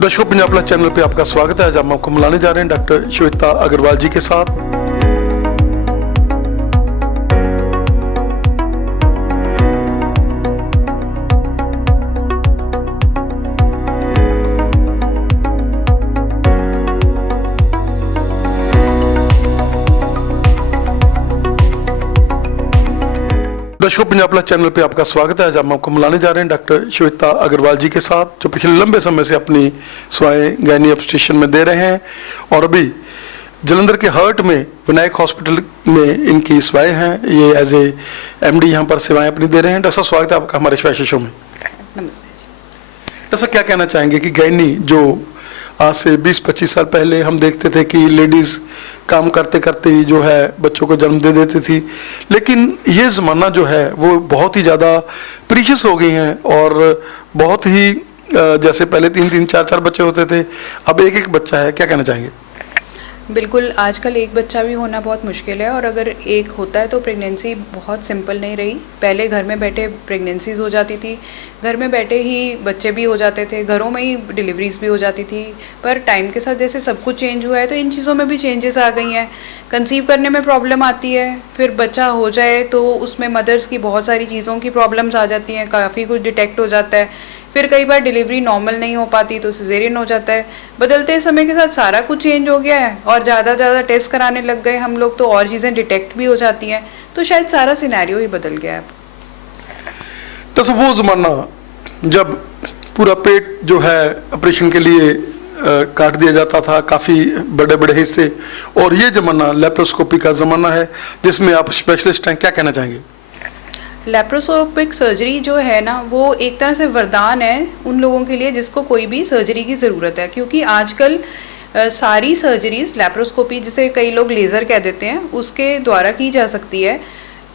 दर्शकों, Punjab plus channel पे आपका स्वागत है। आज हम आपको मिलाने जा रहे हैं डॉक्टर श्वेता अग्रवाल जी के साथ। दर्शकों, पंजाब प्लस चैनल पे आपका स्वागत है। आज हम आपको मिलाने जा रहे हैं डॉक्टर श्वेता अग्रवाल जी के साथ, जो पिछले लंबे समय से अपनी सेवाएं गायनी ऑब्स्टेट्रिशियन में दे रहे हैं और अभी जलंधर के हर्ट में विनायक हॉस्पिटल में इनकी सेवाएं हैं। ये एज ए MD यहाँ पर सेवाएं अपनी दे रहे हैं। डॉक्टर साहब, स्वागत है आपका हमारे स्पेशल शो में। नमस्ते। डॉक्टर साहब, क्या कहना चाहेंगे कि गायनी जो आज से 20-25 साल पहले हम देखते थे कि लेडीज़ काम करते करते ही जो है बच्चों को जन्म दे देती थी, लेकिन ये ज़माना जो है वो बहुत ही ज़्यादा प्रीशियस हो गई हैं और बहुत ही जैसे पहले 3-3, 4-4 बच्चे होते थे, अब एक एक बच्चा है। क्या कहना चाहेंगे? बिल्कुल, आजकल एक बच्चा भी होना बहुत मुश्किल है और अगर एक होता है तो प्रेगनेंसी बहुत सिंपल नहीं रही। पहले घर में बैठे प्रेगनेंसीज हो जाती थी, घर में बैठे ही बच्चे भी हो जाते थे, घरों में ही डिलीवरीज भी हो जाती थी। पर टाइम के साथ जैसे सब कुछ चेंज हुआ है तो इन चीज़ों में भी चेंजेस आ गई हैं। कंसीव करने में प्रॉब्लम आती है, फिर बच्चा हो जाए तो उसमें मदर्स की बहुत सारी चीज़ों की प्रॉब्लम्स आ जाती हैं, काफ़ी कुछ डिटेक्ट हो जाता है। फिर कई बार डिलीवरी नॉर्मल नहीं हो पाती तो सिजेरियन हो जाता है। बदलते समय के साथ सारा कुछ चेंज हो गया है और ज़्यादा टेस्ट कराने लग गए हम लोग, तो और चीज़ें डिटेक्ट भी हो जाती हैं, तो शायद सारा सिनेरियो ही बदल गया है। तो वो ज़माना जब पूरा पेट जो है ऑपरेशन के लिए काट दिया जाता था, काफ़ी बड़े बड़े हिस्से, और ये ज़माना लेप्रोस्कोपी का ज़माना है जिसमें आप स्पेशलिस्ट हैं। क्या कहना चाहेंगे? लेप्रोस्कोपिक सर्जरी जो है ना, वो एक तरह से वरदान है उन लोगों के लिए जिसको कोई भी सर्जरी की ज़रूरत है, क्योंकि आजकल सारी सर्जरीज लेप्रोस्कोपी, जिसे कई लोग लेज़र कह देते हैं, उसके द्वारा की जा सकती है।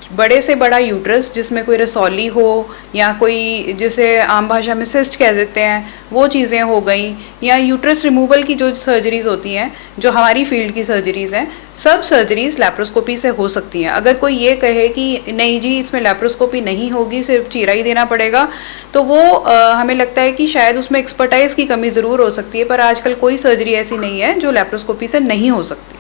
बड़े से बड़ा यूट्रस जिसमें कोई रसौली हो या कोई जिसे आम भाषा में सिस्ट कह देते हैं, वो चीज़ें हो गई, या यूट्रस रिमूवल की जो सर्जरीज़ होती हैं, जो हमारी फील्ड की सर्जरीज़ हैं, सब सर्जरीज़ लेप्रोस्कोपी से हो सकती हैं। अगर कोई ये कहे कि नहीं जी इसमें लेप्रोस्कोपी नहीं होगी, सिर्फ चीरा ही देना पड़ेगा, तो वो हमें लगता है कि शायद उसमें एक्सपर्टाइज़ की कमी ज़रूर हो सकती है। पर आजकल कोई सर्जरी ऐसी नहीं है जो लेप्रोस्कोपी से नहीं हो सकती।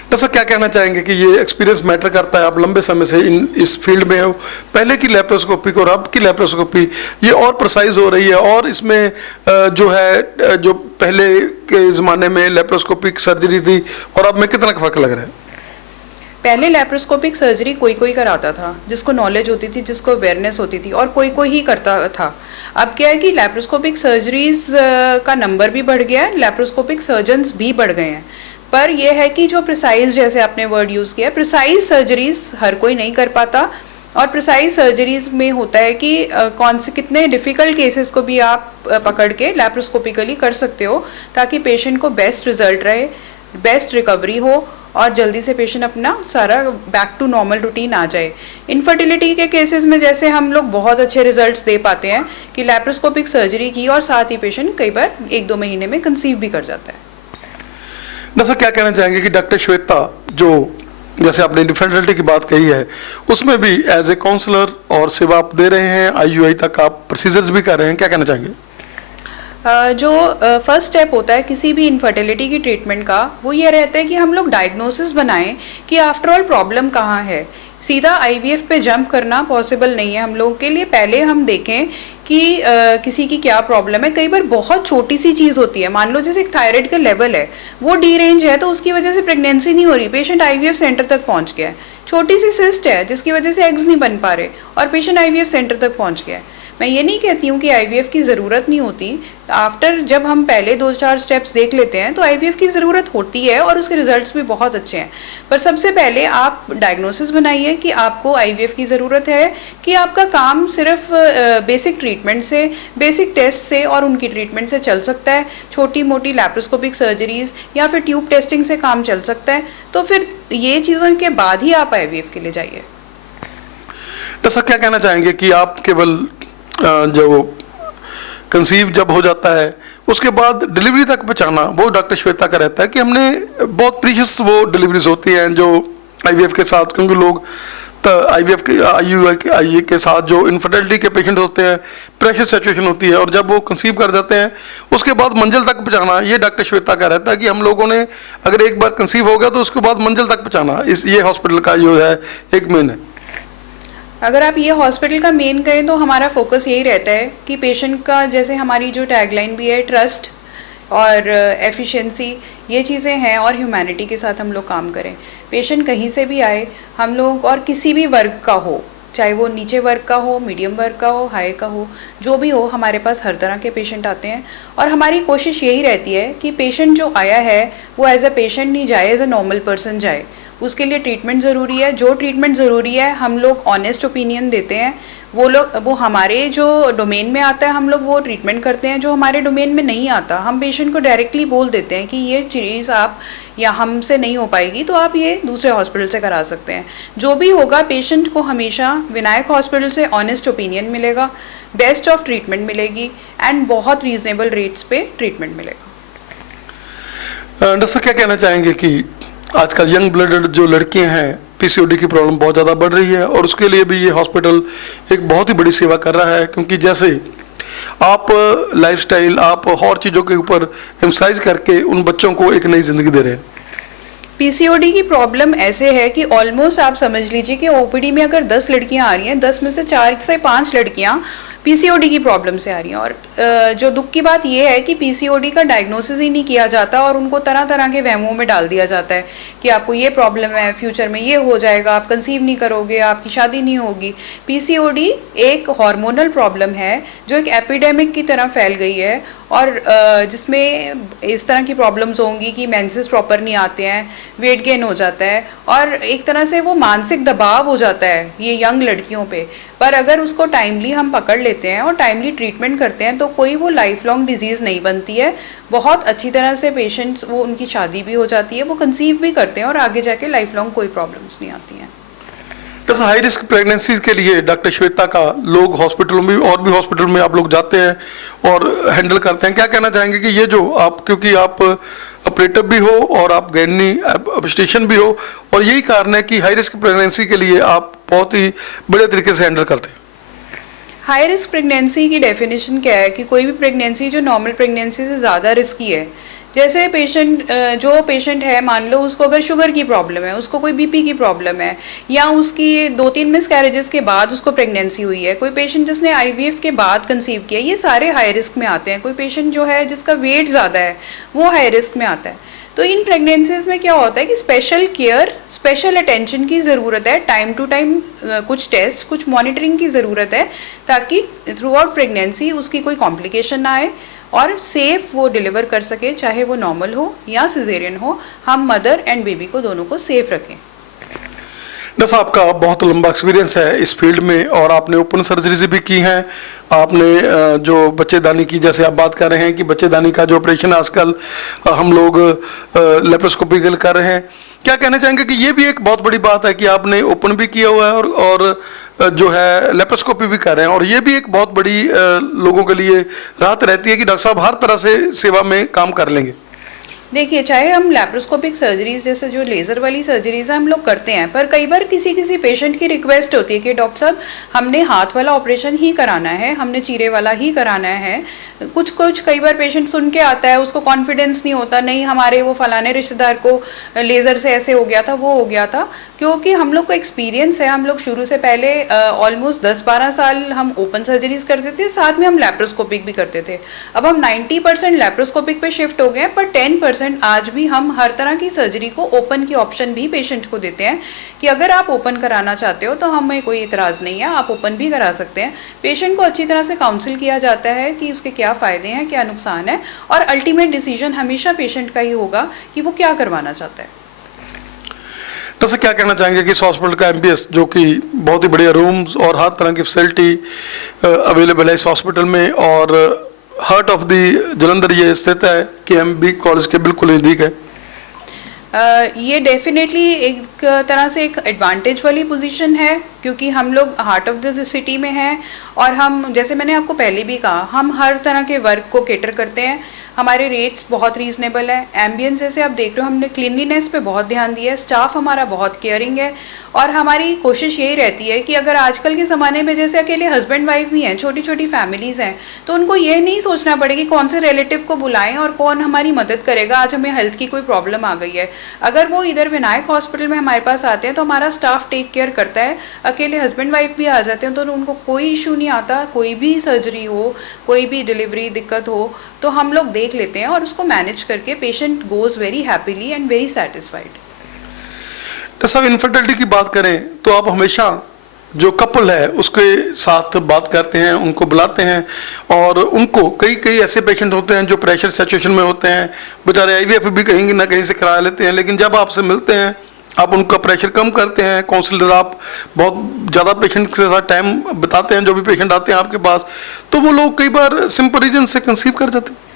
डॉक्टर साहब, क्या कहना चाहेंगे कि ये एक्सपीरियंस मैटर करता है? आप लंबे समय से इस फील्ड में हो, पहले की लेप्रोस्कोपी और अब की लेप्रोस्कोपी ये और प्रिसाइज हो रही है, और इसमें जो है जो पहले के ज़माने में लेप्रोस्कोपिक सर्जरी थी और अब में कितना फ़र्क लग रहा है? पहले लेप्रोस्कोपिक सर्जरी कोई कराता था, जिसको नॉलेज होती थी, जिसको अवेयरनेस होती थी, और कोई ही करता था। अब क्या है कि लेप्रोस्कोपिक सर्जरीज का नंबर भी बढ़ गया है, लेप्रोस्कोपिक सर्जन्स भी बढ़ गए हैं। पर यह है कि जो प्रिसाइज, जैसे आपने वर्ड यूज़ किया, प्रिसाइज सर्जरीज हर कोई नहीं कर पाता, और प्रिसाइज सर्जरीज में होता है कि कौन से कितने डिफ़िकल्ट केसेस को भी आप पकड़ के लेप्रोस्कोपिकली कर सकते हो, ताकि पेशेंट को बेस्ट रिजल्ट रहे, बेस्ट रिकवरी हो और जल्दी से पेशेंट अपना सारा बैक टू नॉर्मल रूटीन आ जाए। इनफर्टिलिटी के केसेस में जैसे हम लोग बहुत अच्छे रिजल्ट्स दे पाते हैं कि लेप्रोस्कोपिक सर्जरी की, और साथ ही पेशेंट कई बार 1-2 महीने में कंसीव भी कर जाता है। डॉक्टर, क्या कहना चाहेंगे कि डॉक्टर श्वेता, जो जैसे आपने इनफर्टिलिटी की बात कही है, उसमें भी एज ए काउंसलर और सेवा आप दे रहे हैं, IUI तक आप प्रोसीजर्स भी कर रहे हैं, क्या कहना चाहेंगे? जो फर्स्ट स्टेप होता है किसी भी इनफर्टिलिटी की ट्रीटमेंट का, वो ये रहता है कि हम लोग डायग्नोसिस बनाएं कि आफ्टर ऑल प्रॉब्लम कहाँ है। सीधा IVF पे जंप करना पॉसिबल नहीं है हम लोगों के लिए। पहले हम देखें कि किसी की क्या प्रॉब्लम है। कई बार बहुत छोटी सी चीज़ होती है, मान लो जैसे एक थायराइड का लेवल है, वो डी रेंज है, तो उसकी वजह से प्रेगनेंसी नहीं हो रही, पेशेंट IVF सेंटर तक पहुंच गया है। छोटी सी सिस्ट है जिसकी वजह से एग्स नहीं बन पा रहे और पेशेंट IVF सेंटर तक पहुंच गया है। मैं ये नहीं कहती हूँ कि IVF की ज़रूरत नहीं होती। आफ्टर जब हम पहले 2-4 स्टेप्स देख लेते हैं तो IVF की ज़रूरत होती है और उसके रिजल्ट्स भी बहुत अच्छे हैं। पर सबसे पहले आप डायग्नोसिस बनाइए कि आपको IVF की ज़रूरत है, कि आपका काम सिर्फ बेसिक ट्रीटमेंट से, बेसिक टेस्ट से और उनकी ट्रीटमेंट से चल सकता है। छोटी मोटी लैप्रोस्कोपिक सर्जरीज़ या फिर ट्यूब टेस्टिंग से काम चल सकता है, तो फिर ये चीज़ों के बाद ही आप IVF के लिए जाइए। तो सर, क्या कहना चाहेंगे कि आप केवल जो कंसीव जब हो जाता है उसके बाद डिलीवरी तक पहुँचाना वो डॉक्टर श्वेता का रहता है, कि हमने बहुत प्रीशियस वो डिलीवरीज होती हैं जो IVF के साथ, क्योंकि लोग आईवीएफ के आईयूआई के साथ जो इनफर्टिलिटी के पेशेंट होते हैं, प्रेशर सिचुएशन होती है और जब वो कंसीव कर जाते हैं उसके बाद मंजिल तक पहुंचाना, ये डॉक्टर श्वेता का रहता है कि हम लोगों ने अगर एक बार कंसीव हो गया तो उसके बाद मंजिल तक पहुंचाना ये हॉस्पिटल का जो है एक मेन है। अगर आप ये हॉस्पिटल का मेन कहें तो हमारा फोकस यही रहता है कि पेशेंट का, जैसे हमारी जो टैगलाइन भी है, ट्रस्ट और एफिशिएंसी, ये चीज़ें हैं, और ह्यूमैनिटी के साथ हम लोग काम करें। पेशेंट कहीं से भी आए, हम लोग, और किसी भी वर्ग का हो, चाहे वो नीचे वर्ग का हो, मीडियम वर्ग का हो, हाई का हो, जो भी हो, हमारे पास हर तरह के पेशेंट आते हैं। और हमारी कोशिश यही रहती है कि पेशेंट जो आया है वो एज अ पेशेंट नहीं जाए, एज अ नॉर्मल पर्सन जाए। उसके लिए ट्रीटमेंट ज़रूरी है, जो ट्रीटमेंट ज़रूरी है हम लोग ऑनेस्ट ओपिनियन देते हैं। वो हमारे जो डोमेन में आता है हम लोग वो ट्रीटमेंट करते हैं, जो हमारे डोमेन में नहीं आता हम पेशेंट को डायरेक्टली बोल देते हैं कि ये चीज़ आप या हमसे नहीं हो पाएगी तो आप ये दूसरे हॉस्पिटल से करा सकते हैं। जो भी होगा, पेशेंट को हमेशा विनायक हॉस्पिटल से ऑनेस्ट ओपिनियन मिलेगा, बेस्ट ऑफ ट्रीटमेंट मिलेगी एंड बहुत रीजनेबल रेट्स पे ट्रीटमेंट मिलेगा। डॉक्टर साहब क्या कहना चाहेंगे कि आजकल यंग ब्लडेड जो लड़कियां हैं, पीसीओडी की प्रॉब्लम बहुत ज़्यादा बढ़ रही है और उसके लिए भी ये हॉस्पिटल एक बहुत ही बड़ी सेवा कर रहा है, क्योंकि जैसे आप लाइफस्टाइल, आप और चीज़ों के ऊपर एम्फसाइज करके उन बच्चों को एक नई ज़िंदगी दे रहे हैं। पीसीओडी की प्रॉब्लम ऐसे है कि ऑलमोस्ट आप समझ लीजिए कि ओपीडी में अगर 10 लड़कियां आ रही हैं, 10 में से 4 से 5 लड़कियां पीसीओडी की प्रॉब्लम से आ रही हैं। और जो दुख की बात यह है कि पीसीओडी का डायग्नोसिस ही नहीं किया जाता और उनको तरह तरह के वहमों में डाल दिया जाता है कि आपको ये प्रॉब्लम है, फ्यूचर में ये हो जाएगा, आप कंसीव नहीं करोगे, आपकी शादी नहीं होगी। पीसीओडी एक हार्मोनल प्रॉब्लम है जो एक एपिडेमिक की तरह फैल गई है और जिसमें इस तरह की प्रॉब्लम्स होंगी कि मेंसेस प्रॉपर नहीं आते हैं, वेट गेन हो जाता है और एक तरह से वो मानसिक दबाव हो जाता है ये यंग लड़कियों पे। पर अगर उसको टाइमली हम पकड़ लेते हैं और टाइमली ट्रीटमेंट करते हैं तो कोई वो लाइफ लॉन्ग डिजीज़ नहीं बनती है। बहुत अच्छी तरह से पेशेंट्स, वो उनकी शादी भी हो जाती है, वो कंसीव भी करते हैं और आगे जाके लाइफ लॉन्ग कोई प्रॉब्लम्स नहीं आती हैं। जैसे हाई रिस्क प्रेगनेंसीज के लिए डॉक्टर श्वेता का लोग हॉस्पिटलों में और भी हॉस्पिटल में आप लोग जाते हैं और हैंडल करते हैं, क्या कहना चाहेंगे कि ये जो आप, क्योंकि आप ऑपरेटर भी हो और आप गैनी ऑब्स्टेशन भी हो, और यही कारण है कि हाई रिस्क प्रेगनेंसी के लिए आप बहुत ही बड़े तरीके से हैंडल करते हैं। हाई रिस्क प्रेगनेंसी की डेफिनेशन क्या है कि कोई भी प्रेगनेंसी जो नॉर्मल प्रेगनेंसी से ज़्यादा रिस्की है। जैसे जो पेशेंट है, मान लो उसको अगर शुगर की प्रॉब्लम है, उसको कोई बीपी की प्रॉब्लम है, या उसकी 2-3 मिसकैरेजेस के बाद उसको प्रेगनेंसी हुई है, कोई पेशेंट जिसने आईवीएफ के बाद कंसीव किया, ये सारे हाई रिस्क में आते हैं। कोई पेशेंट जो है जिसका वेट ज़्यादा है वो हाई रिस्क में आता है। तो इन प्रेगनेंसीज में क्या होता है कि स्पेशल केयर, स्पेशल अटेंशन की ज़रूरत है, टाइम टू टाइम कुछ टेस्ट, कुछ मॉनिटरिंग की ज़रूरत है ताकि थ्रू आउट प्रेगनेंसी उसकी कोई कॉम्प्लिकेशन ना आए और सेफ वो डिलीवर कर सके, चाहे वो नॉर्मल हो या सिजेरियन हो। हम मदर एंड बेबी को दोनों को सेफ रखें। डॉक्टर साहब का बहुत लंबा एक्सपीरियंस है इस फील्ड में और आपने ओपन सर्जरीज भी की हैं, आपने जो बच्चेदानी की, जैसे आप बात कर रहे हैं कि बच्चेदानी का जो ऑपरेशन आजकल हम लोग लेप्रोस्कोपिकल कर रहे हैं, क्या कहना चाहेंगे कि ये भी एक बहुत बड़ी बात है कि आपने ओपन भी किया हुआ है और जो है लेप्रोस्कोपी भी कर रहे हैं, और ये भी एक बहुत बड़ी लोगों के लिए राहत रहती है कि डॉक्टर साहब हर तरह से सेवा में काम कर लेंगे। देखिए, चाहे हम लैप्रोस्कोपिक सर्जरीज जैसे जो लेज़र वाली सर्जरीज हम लोग करते हैं, पर कई बार किसी पेशेंट की रिक्वेस्ट होती है कि डॉक्टर साहब हमने हाथ वाला ऑपरेशन ही कराना है, हमने चीरे वाला ही कराना है। कुछ कई बार पेशेंट सुन के आता है, उसको कॉन्फिडेंस नहीं होता, नहीं हमारे वो फलाने रिश्तेदार को लेज़र से ऐसे हो गया था, वो हो गया था। क्योंकि हम लोग को एक्सपीरियंस है, हम लोग शुरू से पहले ऑलमोस्ट 10-12 साल हम ओपन सर्जरीज करते थे, साथ में हम लैप्रोस्कोपिक भी करते थे। अब हम 90% लैप्रोस्कोपिक पे शिफ्ट हो गए हैं, पर 10% आज भी हम हर तरह की सर्जरी को ओपन की ऑप्शन भी पेशेंट को देते हैं कि अगर आप ओपन कराना चाहते हो तो हमें कोई इतराज़ नहीं है, आप ओपन भी करा सकते हैं। पेशेंट को अच्छी तरह से काउंसिल किया जाता है कि उसके क्या फ़ायदे हैं, क्या नुकसान है, और अल्टीमेट डिसीजन हमेशा पेशेंट का ही होगा कि वो क्या करवाना चाहता है। तो क्या कहना चाहेंगे कि इस हॉस्पिटल का एमबीएस, जो कि बहुत ही बढ़िया रूम्स और हर तरह की फैसिलिटी अवेलेबल है इस हॉस्पिटल में, और हार्ट ऑफ द जलंधर ये स्थित है कि एमबी कॉलेज के बिल्कुल नज़दीक है। ये डेफिनेटली एक तरह से एक एडवांटेज वाली पोजीशन है क्योंकि हम लोग हार्ट ऑफ द सिटी में हैं और हम, जैसे मैंने आपको पहले भी कहा, हम हर तरह के वर्क को केटर करते हैं। हमारे रेट्स बहुत रीजनेबल है। एम्बियंस जैसे आप देख रहे हो, हमने क्लीनलीनेस पे बहुत ध्यान दिया है, स्टाफ हमारा बहुत केयरिंग है, और हमारी कोशिश यही रहती है कि अगर आजकल के ज़माने में जैसे अकेले हस्बैंड वाइफ भी हैं, छोटी छोटी फैमिलीज़ हैं, तो उनको ये नहीं सोचना पड़ेगा कि कौन से रिलेटिव को बुलाएं और कौन हमारी मदद करेगा, आज हमें हेल्थ की कोई प्रॉब्लम आ गई है। अगर वो इधर विनायक हॉस्पिटल में हमारे पास आते हैं तो हमारा स्टाफ टेक केयर करता है। अकेले हस्बैंड वाइफ भी आ जाते हैं तो उनको कोई इशू नहीं आता, कोई भी सर्जरी हो, कोई भी डिलीवरी दिक्कत हो तो हम लोग देख लेते हैं और उसको मैनेज करके patient goes very happily and very satisfied. तो सब इनफर्टिलिटी की बात करें तो आप हमेशा जो कपल है उसके साथ बात करते हैं, उनको बुलाते हैं, और उनको कई कई ऐसे पेशेंट होते हैं जो प्रेशर सिचुएशन में होते हैं, बेचारे आईवीएफ भी कहीं ना कहीं से करा लेते हैं, लेकिन जब आपसे मिलते हैं आप उनका प्रेशर कम करते हैं, काउंसलर आप बहुत ज़्यादा पेशेंट के साथ टाइम बिताते हैं, जो भी पेशेंट आते हैं आपके पास, तो वो लोग कई बार सिंपल रीजन से कंसीव कर जाते हैं।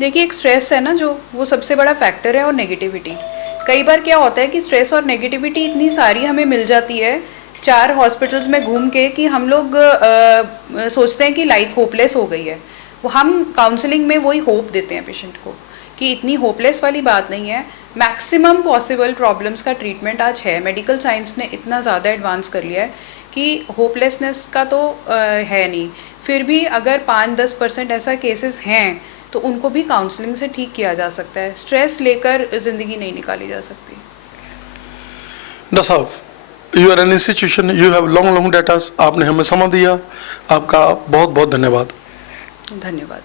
देखिए, एक स्ट्रेस है ना जो, वो सबसे बड़ा फैक्टर है, और नेगेटिविटी। कई बार क्या होता है कि स्ट्रेस और नेगेटिविटी इतनी सारी हमें मिल जाती है 4 हॉस्पिटल्स में घूम के कि हम लोग सोचते हैं कि लाइफ होपलेस हो गई है। वो हम काउंसलिंग में वही होप देते हैं पेशेंट को कि इतनी होपलेस वाली बात नहीं है, मैक्सिमम पॉसिबल प्रॉब्लम्स का ट्रीटमेंट आज है। मेडिकल साइंस ने इतना ज़्यादा एडवांस कर लिया है कि होपलेसनेस का तो है नहीं। फिर भी अगर 5-10% ऐसा केसेस हैं तो उनको भी काउंसलिंग से ठीक किया जा सकता है। स्ट्रेस लेकर ज़िंदगी नहीं निकाली जा सकती। डॉक्टर साहब, you are an institution, you have long datas, आपने हमें समय दिया, आपका बहुत बहुत धन्यवाद। धन्यवाद।